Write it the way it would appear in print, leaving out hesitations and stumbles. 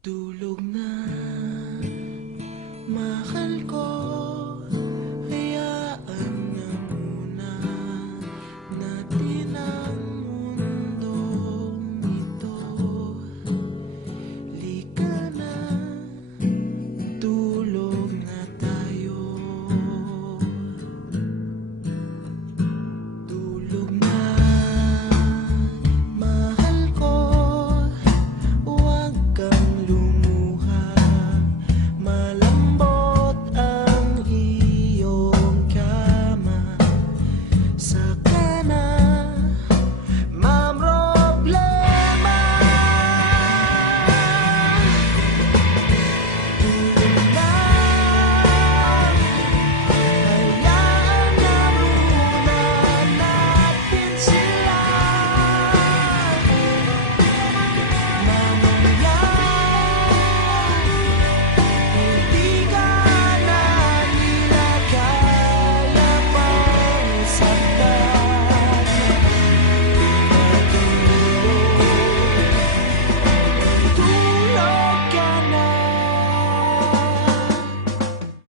Tulog na, mahal ko. Hayaan na muna natin ang mundong ito. Lika na, tulog na tayo. Tulog na, mahal ko. Huwag kang lumuha, malambot ang iyong kama. Saka na mamroblema. Tulog na, hayaan na muna natin sila. Mamaya, hindi ka na nila kaya pang saktan. Tulog